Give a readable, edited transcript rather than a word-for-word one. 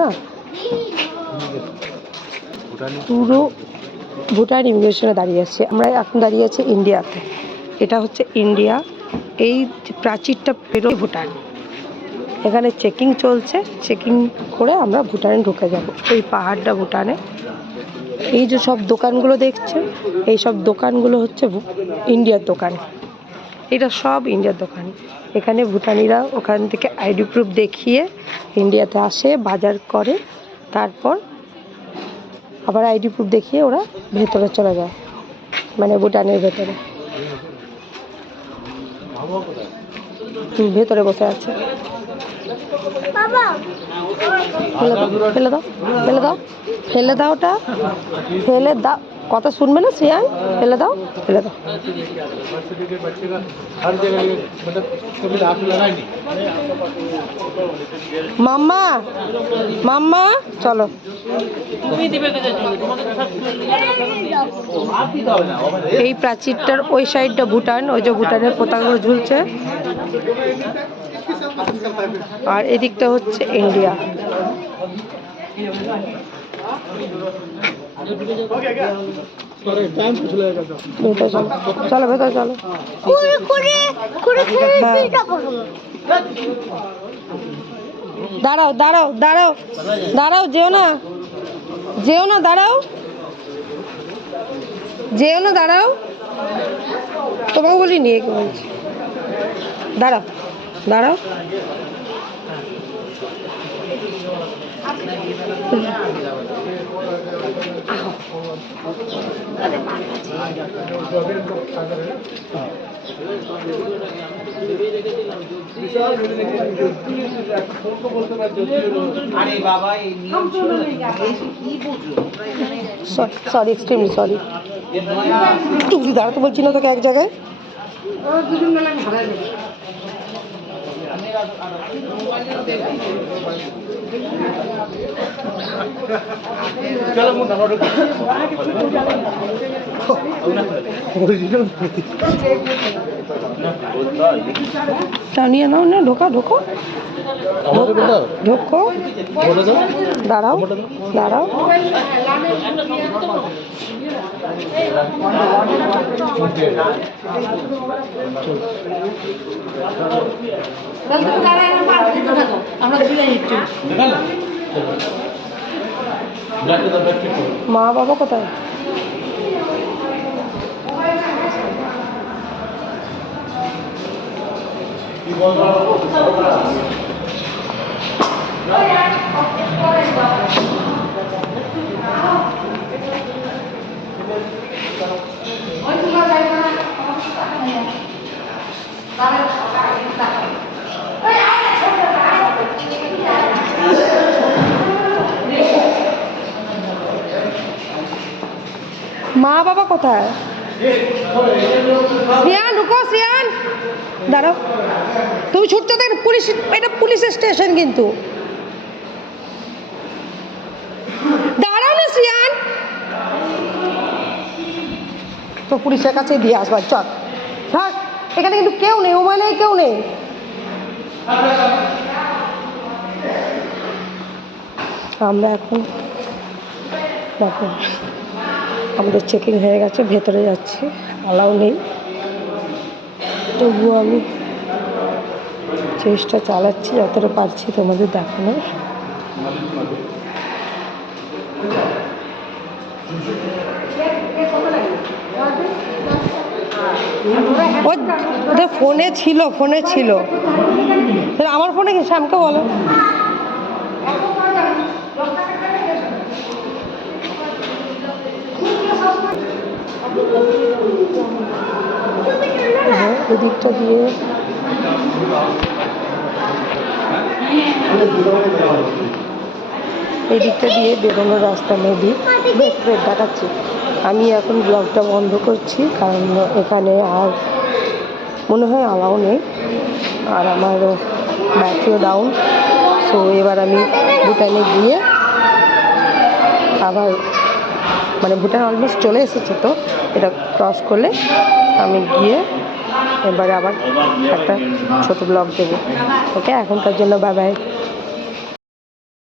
না পুরো ভুটান ইমিগ্রেশনে দাঁড়িয়ে আছে। আমরা এখন দাঁড়িয়ে আছি ইন্ডিয়াতে। এটা হচ্ছে ইন্ডিয়া। এই প্রাচীরটা পেরোয় ভুটান। এখানে চেকিং চলছে, চেকিং করে আমরা ভুটানে ঢুকে যাব। এই পাহাড়টা ভুটানে। এই যে সব দোকানগুলো দেখছেন, এই সব দোকানগুলো হচ্ছে ইন্ডিয়ার দোকান। এটা সব ইন্ডিয়ার দোকান। এখানে ভুটানিরা ওখান থেকে আইডি প্রুফ দেখিয়ে ইন্ডিয়াতে আসে, বাজার করে, তারপর আবার আইডি প্রুফ দেখিয়ে ওরা ভেতরে চলে যায়, মানে ভুটানের ভেতরে। ভেতরে বসে আছে। ফেলে দাও, ফেলে দাও, ফেলে দাও, ওটা ফেলে দাও। কথা শুনবে না শ্রেয়ান? ফেলে দাও, ফেলে দাও। মাম্মা, মাম্মা চলো। এই প্রাচীরটার ওই সাইডটা ভুটান, ওই যে ভুটানের পতাকাগুলো ঝুলছে, আর এদিকটা হচ্ছে ইন্ডিয়া। চলো ভেতরে চলো। দাঁড়াও দাঁড়াও দাঁড়াও দাঁড়াও, যেও না, যেও না, দাঁড়াও, যেও না, দাঁড়াও। তোমাকে বলিনি, একে বলছি। দাঁড়াও দাঁড়াও। Sorry, extremely sorry. তুই দাঁড়াতে বলছি না তোকে এক জায়গায়। নিয়ে নাও না, ঢোকা ঢোকো ঢোকো। দাঁড়াও দাঁড়াও। মা বাবা কোথায়? মা বাবা কোথায়? শ্রিয়ান ঢুকো, শ্রিয়ান দাঁড়াও। তুমি ছুটতে দেখ, পুলিশ, এটা পুলিশের স্টেশন কিন্তু। দাঁড়াও না শ্রিয়ান, তো পুলিশের কাছে দিয়ে আসবার। চল থাক, এখানে কিন্তু কেউ নেই, ওমায় নেই, কেউ নেই। আমরা এখন দেখো আমাদের চেকিং হয়ে গেছে, ভেতরে যাচ্ছি, অ্যালাউ নেই, তবুও আমি চেষ্টা চালাচ্ছি যতটা পারছি তোমাদের দেখানোর। ওদের ফোনে ছিল, ফোনে ছিল, আমার ফোনে কি? শ্যামকে বলো। এদিকটা দিয়ে এদিকটা দিয়ে বেরোনোর রাস্তা মেবি দেখাচ্ছি। আমি এখন ব্লগটা বন্ধ করছি, কারণ এখানে আর মনে হয় অ্যালাউ নেই, আর আমারও ব্যাটারিও ডাউন। সো এবার আমি ভুটানে গিয়ে আবার, মানে ভুটান অলমোস্ট চলে এসেছে, তো এটা ক্রস করলে আমি গিয়ে এবারে আবার একটা ছোটো ব্লগ দেবো। ওকে, এখনকার জন্য বাই বাই।